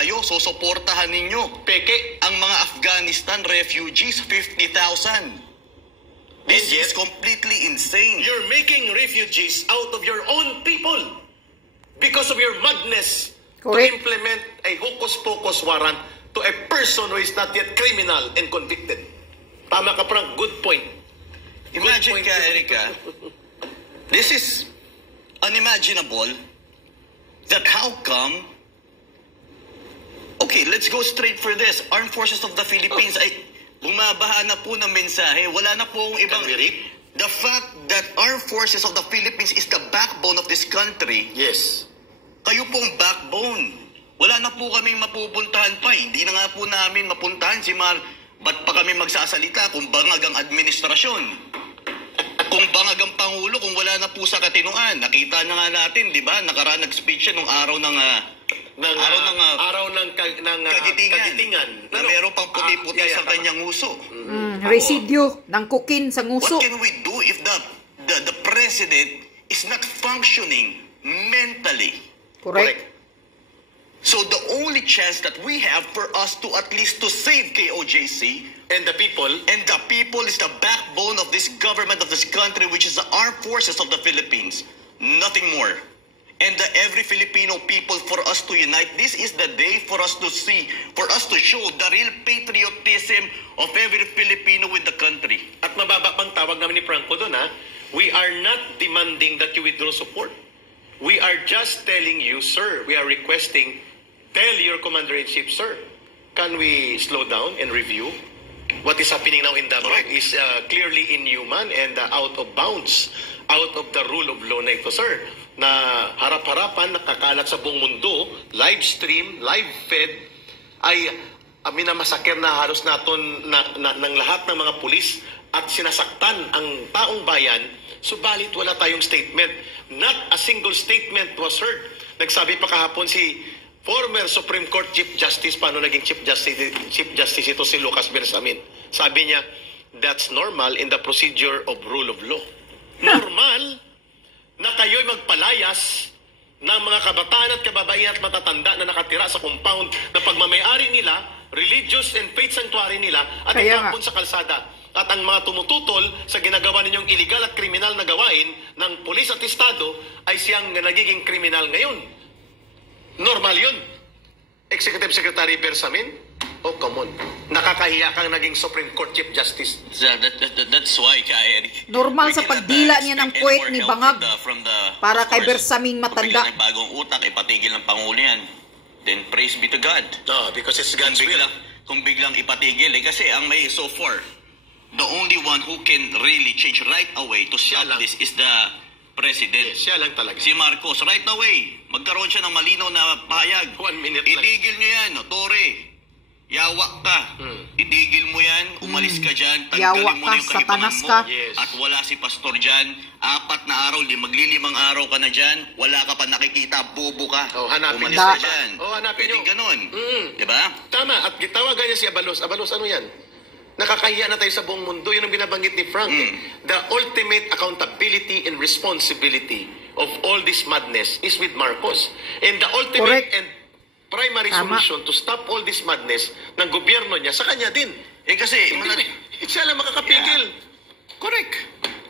kayo, susuportahan ninyo. Peke, ang mga Afghanistan refugees, 50,000. This is completely insane. You're making refugees out of your own people because of your madness to implement a hocus-pocus warrant to a person who is not yet criminal and convicted. Tama ka, Frank. Good point. Imagine ka, Erica, this is unimaginable that how come, okay, let's go straight for this. Armed Forces of the Philippines ay bumabaha na po ng mensahe. Wala na pong ibang... The fact that Armed Forces of the Philippines is the backbone of this country. Yes. Kayo pong backbone. Wala na po kaming mapupuntahan pa. Hindi na nga po namin mapuntahan si ba't pa kami magsasalita kung bangag ang administrasyon? Kung bangag ang Pangulo, kung wala na po sa katinuan. Nakita na nga natin, di ba? Nakaraan nag-speech siya nung araw ng kagitingan. Na meron pang puti-puti sa kanyang nguso. Residue ng kukin sa nguso. What can we do if the president is not functioning mentally? Correct. So the only chance that we have for us to at least to save KOJC and the people is the backbone of this government of this country, which is the Armed Forces of the Philippines. Nothing more. And every Filipino people, for us to unite, this is the day for us to see, for us to show the real patriotism of every Filipino with the country. At mababa pang tawag namin ni Franco doon, ha? We are not demanding that you withdraw support. We are just telling you, sir, we are requesting, tell your commander-in-chief, sir, can we slow down and review? What is happening now in Davao is clearly inhuman and out of bounds, out of the rule of law na ito, sir. Na harap-harapan, nakakalat sa buong mundo, live stream, live fed, ay minamasaker na halos naton ng lahat ng mga pulis at sinasaktan ang taong bayan, subalit wala tayong statement. Not a single statement was heard. Nagsabi pa kahapon si former Supreme Court Chief Justice, paano naging Chief Justice ito si Lucas Bersamin. Sabi niya, that's normal in the procedure of rule of law. Normal na kayo'y magpalayas ng mga kabataan at kababaihan at matatanda na nakatira sa compound na pagmamayari nila, religious and faith sanctuary nila, at itapon sa kalsada. At ang mga tumututol sa ginagawa ninyong illegal at kriminal na gawain ng pulis at estado ay siyang nagiging kriminal ngayon. Normal yun. Executive Secretary Bersamin, oh, come on. Nakakahiya kang naging Supreme Court Chief Justice. That's why, Eric. Normal sa pagdila niya ng puwet ni Bangag para kay Bersaming matanda. Kung bagong utak, ipatigil ng Pangulo yan. Then praise be to God. No, because it's God's will. Kung biglang ipatigil, kasi ang may so far, the only one who can really change right away to stop this is the President. Siya lang talaga. Si Marcos, right away, magkaroon siya ng malinaw na pahayag. 1 minute lang. Itigil niyo yan, Tore. Yawak ka. Itigil mo yan, umalis ka dyan, tanggalin mo na yung kahibangan mo. Yes. At wala si pastor dyan. 4 na araw, maglilimang araw ka na dyan, wala ka pa nakikita, bobo ka. Hanapin umalis ka dyan. Hanapin nyo. Pwede ganun. Diba? Tama. At gitawagan niya si Abalos. Abalos, ano yan? Nakakahiya na tayo sa buong mundo. Yun ang binabanggit ni Frank. The ultimate accountability and responsibility of all this madness is with Marcos. And the ultimate and primary solution to stop all this madness ng gobyerno niya sa kanya din. Kasi siya lang makakapigil. Correct.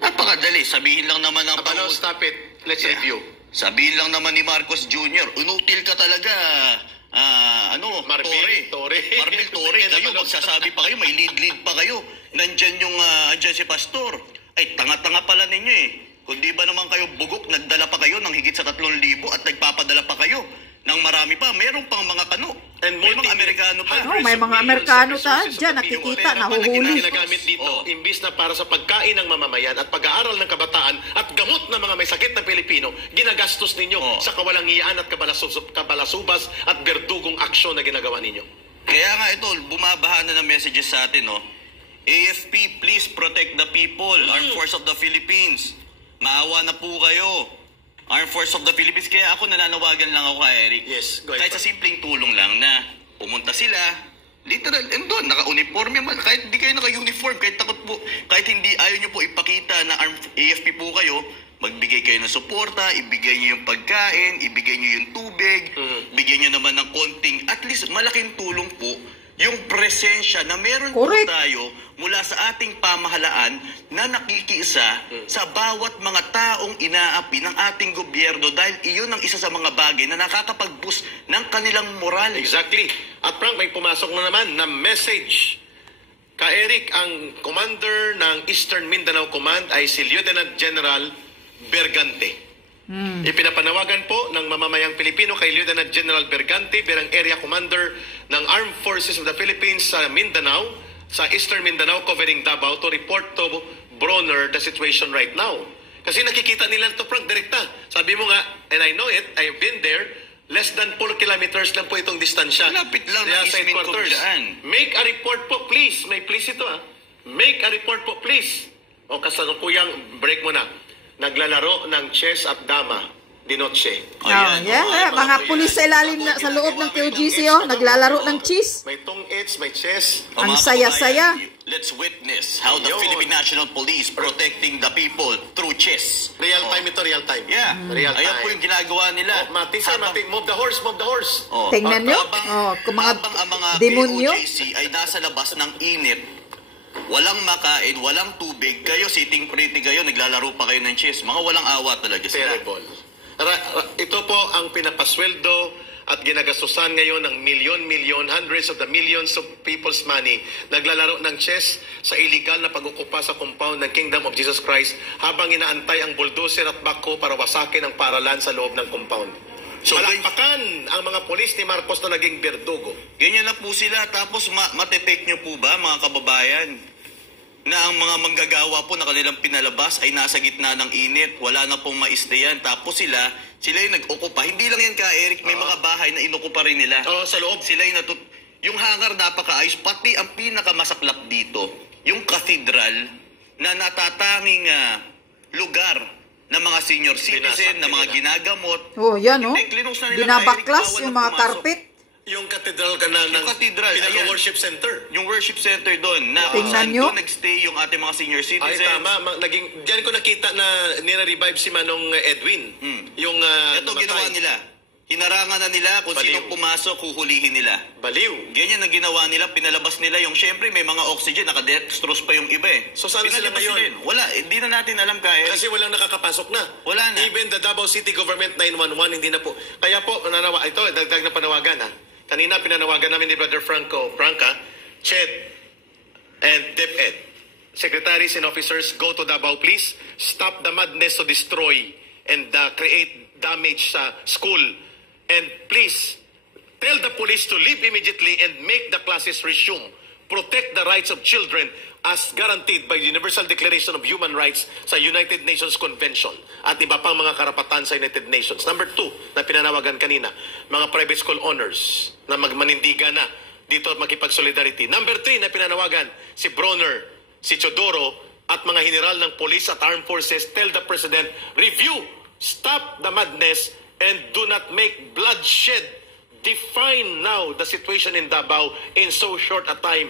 Napakadali. Sabihin lang naman ng Abalos, stop it. Let's review. Sabihin lang naman ni Marcos Jr., unutil ka talaga. Marbil Tore. Kayo, magsasabi pa kayo, may lead pa kayo. Nandyan si Pastor. Ay, tanga-tanga pala ninyo eh. Kung di ba naman kayo bugok, nagdala pa kayo ng higit sa 3,000 at nagpapadala pa kayo ng marami pa. Meron pang mga kano. And may mga Amerikano pa. May mga Amerikano dyan, nakikita, nahuhuli. Ginagamit dito, imbis na para sa pagkain ng mamamayan at pag-aaral ng kabataan at gamot ng mga may sakit na Pilipino, ginagastos ninyo sa kawalangian at kabalasubas at berdugong aksyon na ginagawa ninyo. Kaya nga ito, bumabaha na ng messages sa atin, AFP, please protect the people. Armed Force of the Philippines. Maawa na po kayo. Armed Force of the Philippines. Kaya ako nananawagan lang ako, Eric. Yes, go ahead. Kahit sa simpleng tulong lang na pumunta sila, literal, doon, naka-uniforme man. Kahit hindi kayo naka-uniform, kahit takot po, kahit hindi ayaw nyo po ipakita na AFP po kayo, magbigay kayo ng suporta, ibigay nyo yung pagkain, ibigay nyo yung tubig, bigyan nyo naman ng konting, at least malaking tulong po yung presensya na meron Correct. po tayo mula sa ating pamahalaan na nakikiisa sa bawat mga taong inaapi ng ating gobyerno dahil iyon ang isa sa mga bagay na nakakapag-boost ng kanilang moral. Exactly. At Frank, may pumasok na naman na message. Ka-Eric, ang commander ng Eastern Mindanao Command ay si Lieutenant General Bergante. Ipinapanawagan po ng mamamayang Pilipino kay Lieutenant General Bergante bilang Area Commander ng Armed Forces of the Philippines sa Mindanao, sa Eastern Mindanao covering Davao, to report to Bronner the situation right now. Kasi nakikita nila ito, Frank, direkta. Sabi mo nga, and I know it, I've been there, less than 4 kilometers lang po itong distansya. Lapit lang Kaya ng sa Ismin headquarters. Coblaan. Make a report po, please. May please ito, Make a report po, please. O kasalukuyang break mo na. Naglalaro ng chess at dama di noche. Mga pulis sa ilalim sa loob ng QGC, naglalaro ng cheese. May tong-its, may chess. Ang saya-saya. Let's witness how the Philippine National Police protecting the people through chess. Real time ito, real time. Yeah. Real time. Ayan po yung ginagawa nila. Move the horse, move the horse. Tingnan nyo, kung mga habang ang mga demonyo. POJC ay nasa labas ng init, walang makain, walang tubig, kayo sitting pretty kayo, naglalaro pa kayo ng chess. Mga walang awa talaga sila. Terrible. Ito po ang pinapasweldo at ginagastusan ngayon ng milyon-milyon, hundreds of the millions of people's money. Naglalaro ng chess sa illegal na pag-ukupa sa compound ng Kingdom of Jesus Christ habang inaantay ang bulldozer at bako para wasakin ang paralan sa loob ng compound. So, palakpakan ang mga polis ni Marcos na naging berdugo. Ganyan na po sila. Tapos matitake nyo po ba, mga kababayan, na ang mga manggagawa po na kanilang pinalabas ay nasa gitna ng init, wala na pong maistayan, tapos sila yung nag-okupa. Hindi lang yan ka, Eric, may mga bahay na inukupa rin nila. Sa loob. Sila yung yung hangar napakaayos, pati ang pinakamasaklap dito, yung cathedral na natatanging lugar ng mga senior citizen, na mga ginagamot. Yan, Klinos na nila, binabaklas Eric, yung mga pumasok. carpet. Yung cathedral ka na ng pinaka-worship center. Yung worship center doon. Na Tingnan nyo. doon nag-stay yung ating mga senior citizens. Ay, tama. Diyan ko nakita na nire-revive si Manong Edwin. Yung ito ginawa nila. Hinarangan na nila kung Baliw. sino pumasok, huhulihin nila. Baliw. Ganyan ang ginawa nila, pinalabas nila yung, syempre may mga oxygen, nakadextrose pa yung iba eh. So saan sila ngayon? Wala, hindi na natin alam kaya. Kasi walang nakakapasok na. Wala na. Even the Davao City Government 911, hindi na po. Kaya po, ito, dagdag na panawagan Kanina pinanawagan namin ni Brother Franca, Ched, and DepEd. Secretaries and officers, go to Davao, please. Stop the madness to destroy and create damage sa school. And please, tell the police to leave immediately and make the classes resume. Protect the rights of children as guaranteed by the Universal Declaration of Human Rights sa United Nations Convention at iba pang mga karapatan sa United Nations. Number 2, na pinanawagan kanina, mga private school owners na magmanindigan na dito at makipag-solidarity. Number 3, na pinanawagan si Bronner, si Chodoro at mga general ng police at armed forces, tell the President, review, stop the madness, and do not make bloodshed. Define now the situation in Davao in so short a time.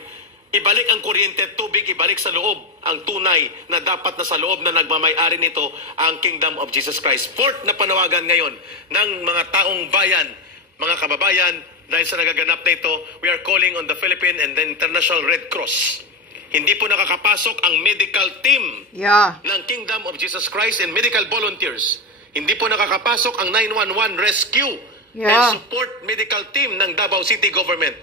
Ibalik ang kuryente at tubig, ibalik sa loob ang tunay na dapat na sa loob na nagmamay-ari nito ang Kingdom of Jesus Christ. Fourth na panawagan ngayon ng mga taong bayan, mga kababayan, dahil sa nagaganap na ito, we are calling on the Philippine and the International Red Cross. Hindi po nakakapasok ang medical team ng Kingdom of Jesus Christ and medical volunteers. Hindi po nakakapasok ang 911 rescue and support medical team ng Davao City Government.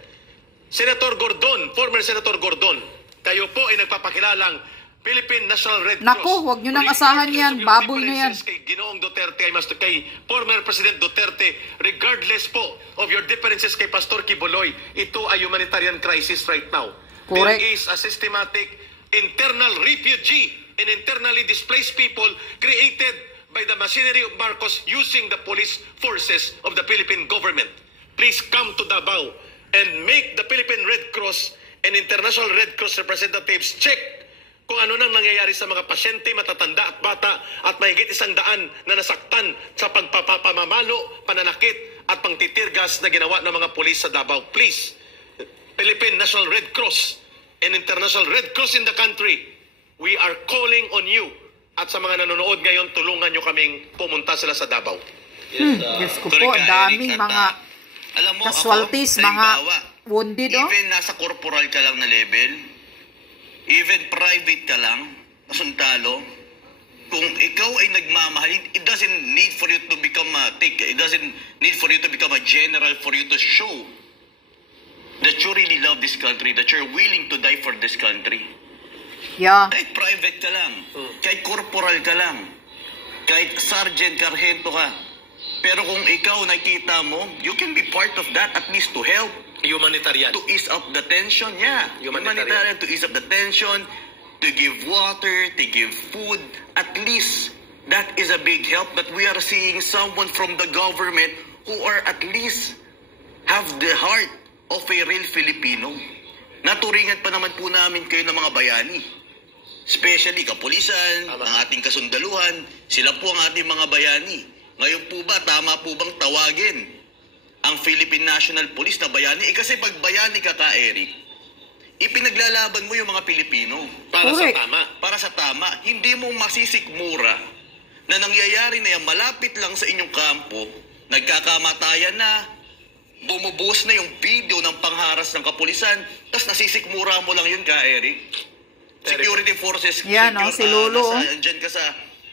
Senator Gordon, former Senator Gordon, kayo po ay nagpapakilalang Philippine National Red Cross. Naku, huwag nyo nang asahan yan. Baboy na yan. Kay Ginoong Duterte, kay former President Duterte, regardless po of your differences kay Pastor Kibuloy, ito ay humanitarian crisis right now. Correct. There is a systematic internal refugee and internally displaced people created by the machinery of Marcos using the police forces of the Philippine government. Please come to Davao and make the Philippine Red Cross and International Red Cross representatives check kung ano nang nangyayari sa mga pasyente, matatanda at bata at mahigit 100 na nasaktan sa pagpapamamalo, pananakit at pangtitirgas na ginawa ng mga pulis sa Davao. Please, Philippine National Red Cross and International Red Cross in the country, we are calling on you. At sa mga nanonood ngayon, tulungan nyo kaming pumunta sila sa Davao. Diyos ko po, daming mga Alam mo, casualties, ako, mga halimbawa, wounded, oh. even nasa corporal ka lang na level, even private ka lang, sundalo, kung ikaw ay nagmamahal, it doesn't need for you to become it doesn't need for you to become a general for you to show that you really love this country, that you're willing to die for this country. Yeah. Kahit private ka lang, kahit corporal ka lang, kahit sergeant, sargento ka. Pero kung ikaw nakita mo, you can be part of that at least to help. Humanitarian. To ease up the tension, yeah. Humanitarian, to ease up the tension, to give water, to give food. At least, that is a big help that we are seeing someone from the government who are at least have the heart of a real Filipino. Naturingan pa naman po namin kayo ng mga bayani. Especially kapulisan, ang ating kasundaluhan, sila po ang ating mga bayani. Ngayon po ba, tama po bang tawagin ang Philippine National Police na bayani? Kasi pag bayani ka, Eric, ipinaglalaban mo yung mga Pilipino. Para Correct. sa tama. Para sa tama, hindi mo masisikmura na nangyayari na yan, malapit lang sa inyong kampo, nagkakamatayan na, bumubuhos na yung video ng pangharas ng kapulisan, tapos nasisikmura mo lang yun, Eric. Security forces. Yan, si Lolo. Andyan ka sa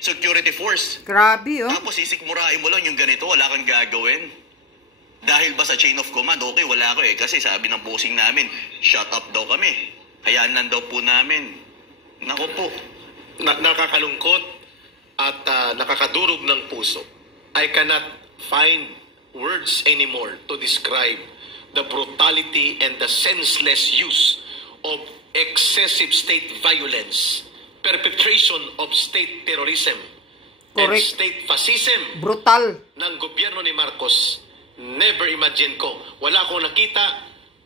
security force. Grabe, oh. Tapos sisikmurain mo lang yung ganito, wala kang gagawin. Dahil ba sa chain of command, okay, wala ko eh. Kasi sabi ng bossing namin, shut up daw kami. Hayaan lang daw po namin. Nako po. Nakakalungkot at nakakadurog ng puso. I cannot find words anymore to describe the brutality and the senseless use of excessive state violence, perpetration of state terrorism, Correct. and state fascism Brutal. ng gobyerno ni Marcos. Never imagine ko. Wala akong nakita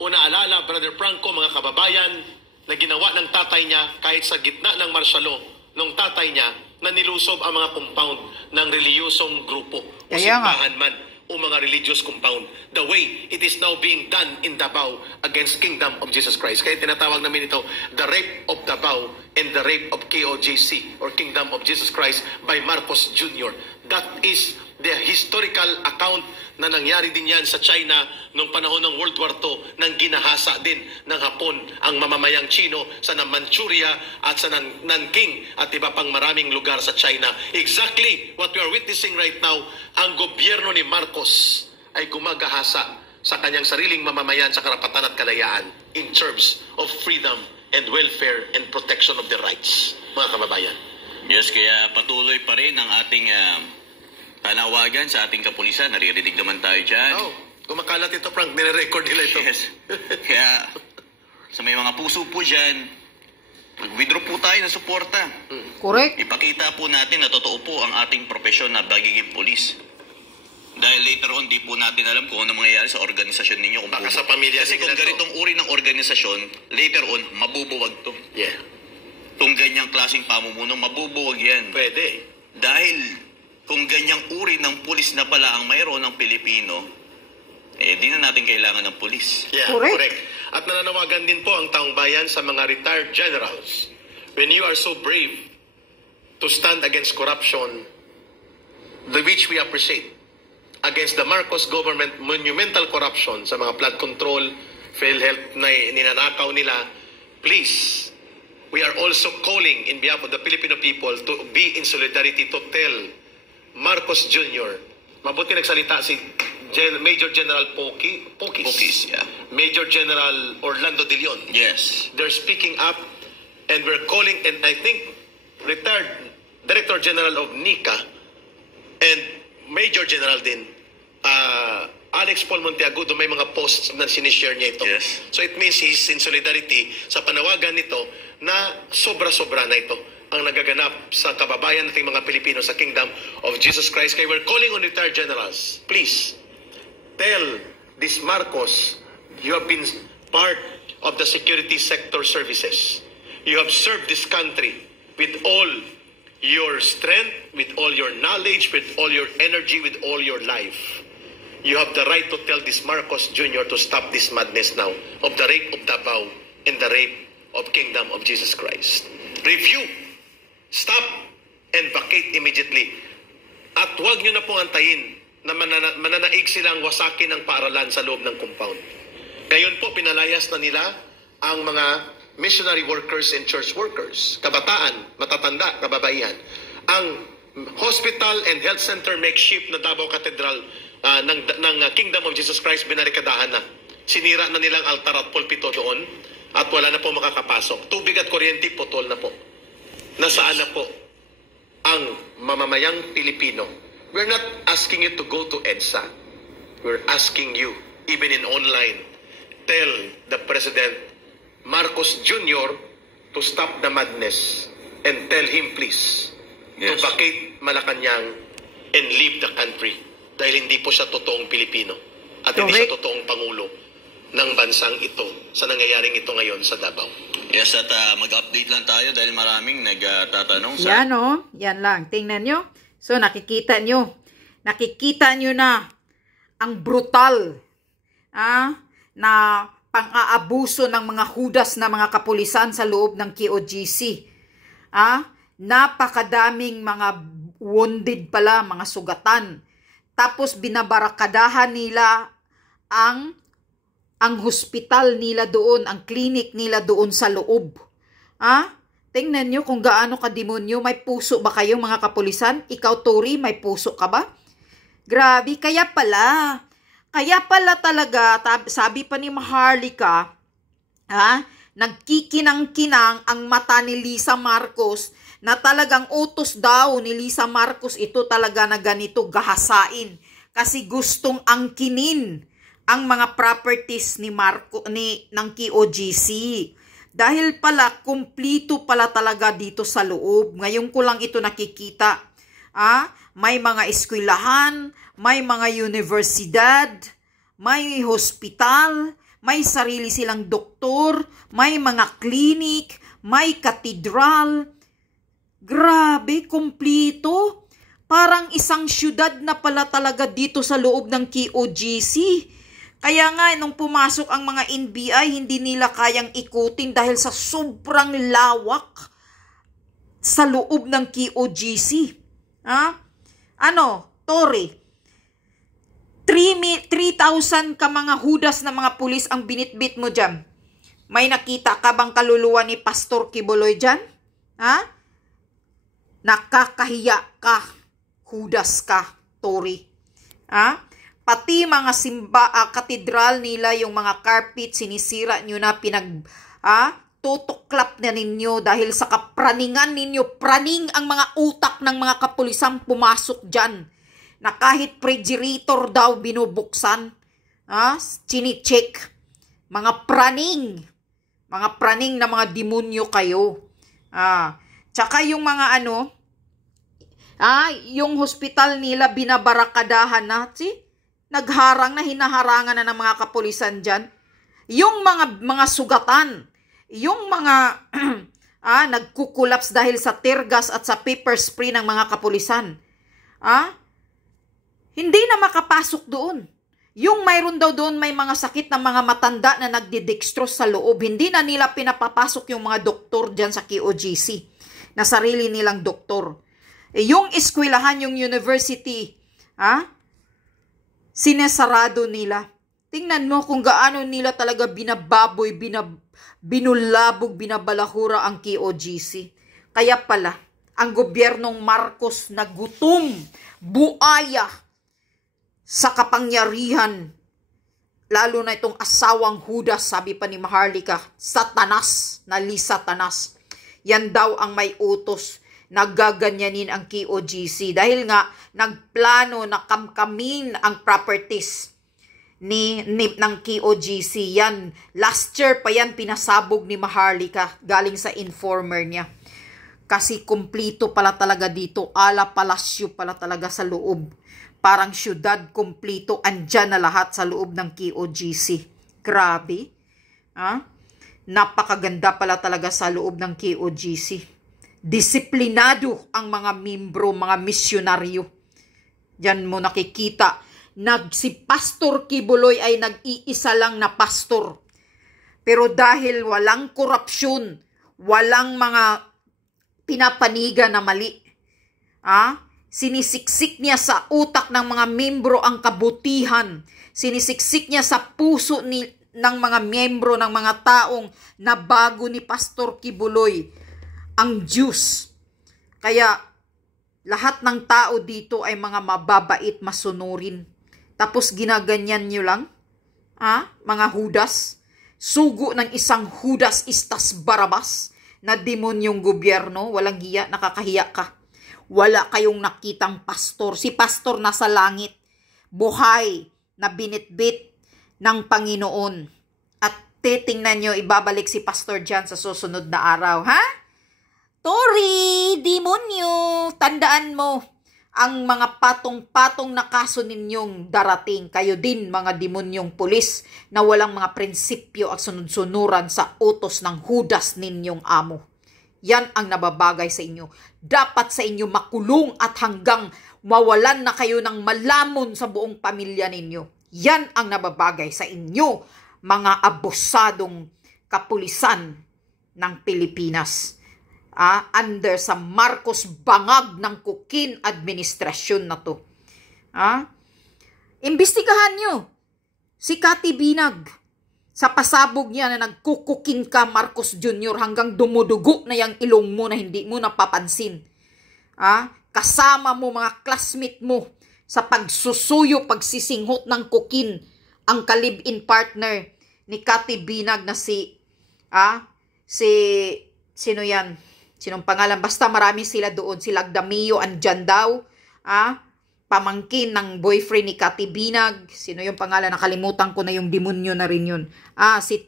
o naalala, Brother Franco, mga kababayan, na ginawa ng tatay niya kahit sa gitna ng martial law ng tatay niya na nilusob ang mga compound ng reliyosong grupo o Kaya nga. simbahan man o mga religious compound. The way it is now being done in Davao against Kingdom of Jesus Christ. Kaya tinatawag namin ito, the rape of Davao and the rape of KOJC or Kingdom of Jesus Christ by Marcos Jr. That is the historical account na nangyari din yan sa China noong panahon ng World War II nang ginahasa din ng Hapon ang mamamayang Chino sa Manchuria at sa Nanking at iba pang maraming lugar sa China. Exactly what we are witnessing right now, ang gobyerno ni Marcos ay gumagahasa sa kanyang sariling mamamayan sa karapatan at kalayaan in terms of freedom and welfare and protection of the rights, mga kababayan. Yes, kaya patuloy pa rin ang ating panawagan sa ating kapulisan. Naririnig naman tayo dyan. Oh, kumakalat ito, Frank. Nire-record nila ito. Yes. Kaya sa may mga puso po dyan, mag-withdraw po tayo ng suporta. Correct. Ipakita po natin na totoo po ang ating profesyon na pagiging pulis. Dahil later on, di po natin alam kung ano mangyayari sa organisasyon ninyo. Kung Baka sa pamilya kasi kung nila ganitong uri ng organisasyon, later on, mabubuwag to. Yeah. Kung ganyang klaseng pamumuno, mabubuwag yan. Pwede. Dahil kung ganyang uri ng pulis na pala ang mayroon ng Pilipino, di na natin kailangan ng pulis. Yeah, Correct. At nananawagan din po ang taong bayan sa mga retired generals. When you are so brave to stand against corruption, the which we appreciate, against the Marcos government monumental corruption sa mga flood control, PhilHealth na ninanakaw nila, please, we are also calling in behalf of the Filipino people to be in solidarity to tell Marcos Jr. Mabuti nagsalita si Major General Pokis. Yeah. Major General Orlando De Leon. Yes. They're speaking up and we're calling, and I think retired Director General of NICA and Major General din, Alex Paul Monteagudo, may mga posts na sinishare niya ito. Yes. So it means he's in solidarity sa panawagan nito na sobra-sobra na ito ang nagaganap sa kababayan nating mga Pilipino sa Kingdom of Jesus Christ. Kaya we're calling on retired generals, please, tell this Marcos, you have been part of the security sector services. You have served this country with all your strength, with all your knowledge, with all your energy, with all your life. You have the right to tell this Marcos Jr. to stop this madness now of the rape of Davao and the rape of Kingdom of Jesus Christ. Review, stop, and vacate immediately. At huwag nyo na pong antayin na mananaig silang wasakin ng paaralan sa loob ng compound. Ngayon po, pinalayas na nila ang mga missionary workers and church workers, kabataan, matatanda, kababaihan. Ang hospital and health center makeshift na Davao Cathedral ng Kingdom of Jesus Christ, binarikadahan na. Sinira na nilang altar at pulpito doon at wala na po makakapasok. Tubig at kuryente, putol na po. Nasaan na po ang mamamayang Pilipino? We're not asking you to go to EDSA. We're asking you, even in online, tell the President Marcos Jr. to stop the madness and tell him please to vacate Malacanang and leave the country dahil hindi po siya totoong Pilipino at hindi siya totoong Pangulo ng bansang ito sa nangyayaring ito ngayon sa Davao. Yes, at mag-update lang tayo dahil maraming nagtatanong sa... Yan o, yan lang. Tingnan nyo. So, nakikita nyo na ang brutal na pang-aabuso ng mga hudas na mga kapulisan sa loob ng KOGC. Napakadaming mga wounded pala, mga sugatan. Tapos binabarakadahan nila ang hospital nila doon, ang clinic nila doon sa loob. Tingnan nyo kung gaano ka-demonyo. May puso ba kayo mga kapulisan? Ikaw, Tory, may puso ka ba? Grabe, kaya pala talaga, sabi pa ni Maharlika, nagkikinang-kinang ang mata ni Lisa Marcos na talagang utos daw ni Lisa Marcos ito talaga na ganito gahasain kasi gustong angkinin ang mga properties ni ng KOGC. Dahil pala, kumplito pala talaga dito sa loob. Ngayon ko lang ito nakikita. May mga eskwelahan, may mga universidad, may hospital, may sarili silang doktor, may mga klinik, may katedral. Grabe, kumplito. Parang isang syudad na pala talaga dito sa loob ng KOGC. Kaya nga, nung pumasok ang mga NBI, hindi nila kayang ikutin dahil sa sobrang lawak sa loob ng KOGC. Tory, 3,000 ka mga hudas na mga pulis ang binitbit mo dyan. May nakita ka bang kaluluwa ni Pastor Kibuloy dyan? Nakakahiya ka. Hudas ka, Tory. Pati mga katedral nila, yung mga carpet, sinisira nyo na, tutuklap na ninyo dahil sa kapraningan ninyo. Praning ang mga utak ng mga kapulisang pumasok dyan. Na kahit refrigerator daw binubuksan, chinicheck. Mga praning na mga demonyo kayo. Tsaka yung mga yung hospital nila binabarakadahan na, nagharang na, hinaharangan na ng mga kapulisan dyan. Yung mga sugatan, yung mga nagkukulaps dahil sa tear gas at sa pepper spray ng mga kapulisan. Hindi na makapasok doon. Yung mayroon daw doon may mga sakit na mga matanda na nagdidextrose sa loob. Hindi na nila pinapapasok yung mga doktor dyan sa KOGC na sarili nilang doktor. Yung eskwelahan, yung university, sinesarado nila. Tingnan mo kung gaano nila talaga binababoy, binulabog, binabalahura ang KOGC. Kaya pala, ang gobyernong Marcos na gutom, buaya sa kapangyarihan, lalo na itong asawang Judas, sabi pa ni Maharlika, Satanas, na Lisa Satanas. Yan daw ang may utos na gaganyanin ang KOGC dahil nga nagplano na kamkamin ang properties ng KOGC. Yan, last year pa yan pinasabog ni Maharlika galing sa informer niya. Kasi kumplito pala talaga dito, ala palasyo pala talaga sa loob. Parang syudad kumplito, andyan na lahat sa loob ng KOGC. Grabe. Napakaganda pala talaga sa loob ng KOGC. Disiplinado ang mga membro, mga misyonaryo. Diyan mo nakikita. Si Pastor Kibuloy ay nag-iisa lang na pastor. Pero dahil walang korupsyon, walang mga pinapaniga na mali, Sinisiksik niya sa utak ng mga membro ang kabutihan. Sinisiksik niya sa puso ng mga membro ng mga taong na bago ni Pastor Kibuloy ang Diyos. Kaya lahat ng tao dito ay mga mababait, masunurin. Tapos ginaganyan nyo lang, mga Judas. Sugo ng isang Judas Istas Barabas na demonyong gobyerno. Walang hiya, nakakahiya ka. Wala kayong nakitang pastor. Si pastor nasa langit, buhay na binitbit ng Panginoon. At titingnan nyo, ibabalik si pastor dyan sa susunod na araw. Ha? Tori, demonyo, tandaan mo, ang mga patong-patong na kaso ninyong darating, kayo din mga demonyong pulis na walang mga prinsipyo at sunod-sunuran sa utos ng Judas ninyong amo. Yan ang nababagay sa inyo. Dapat sa inyo makulong at hanggang mawalan na kayo ng malamon sa buong pamilya ninyo. Yan ang nababagay sa inyo, mga abusadong kapulisan ng Pilipinas. Under sa Marcos bangag ng kukin administrasyon na to. Imbestigahan nyo si Cathy Binag sa pasabog niya na nagkukukin ka, Marcos Jr., hanggang dumudugo na yung ilong mo na hindi mo napapansin. Kasama mo mga classmate mo sa pagsusuyo, pagsisinghot ng kukin ang ka-live-in partner ni Cathy Binag na sino yan? Sinong pangalan? Basta marami sila doon. Si Lagdamio andyan daw. Pamangkin ng boyfriend ni Cathy Binag. Sino yung pangalan? Nakalimutan ko na yung demonyo na rin yun. Si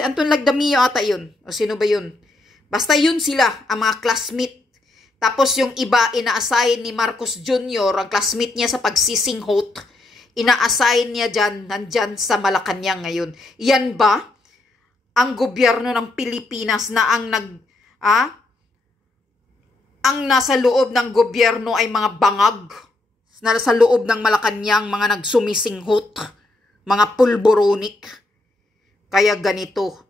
Anton Lagdamio ata yun. O sino ba yun? Basta yun sila, ang mga classmate. Tapos yung iba, ina-assign ni Marcos Jr., ang classmate niya sa pagsisinghot. Ina-assign niya dyan, nandyan sa Malacanang ngayon. Yan ba ang gobyerno ng Pilipinas na ang nasa loob ng gobyerno ay mga bangag? Nasa loob ng Malacanang, mga nagsumisinghot, mga pulboronik. Kaya ganito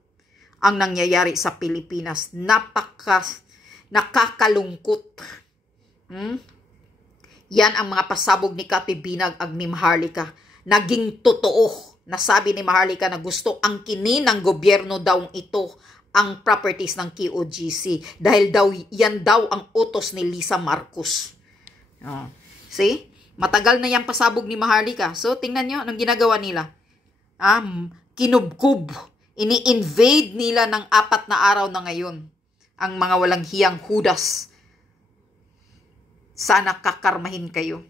ang nangyayari sa Pilipinas. Nakakalungkot. Yan ang mga pasabog ni Cathy Binag ag ni Maharlika. Naging totoo. Nasabi ni Maharlika na gusto angkinin ng gobyerno daw ito ang properties ng QOGC dahil yan daw ang utos ni Lisa Marcos. See? Matagal na yung pasabog ni Maharlika. So, tingnan nyo anong ginagawa nila. Kinubkub. Ini-invade nila ng 4 na araw na ngayon ang mga walang hiyang Judas. Sana kakarmahin kayo.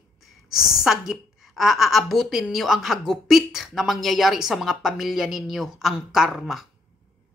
Sagip. Aabutin niyo ang hagupit na mangyayari sa mga pamilya ninyo, ang karma.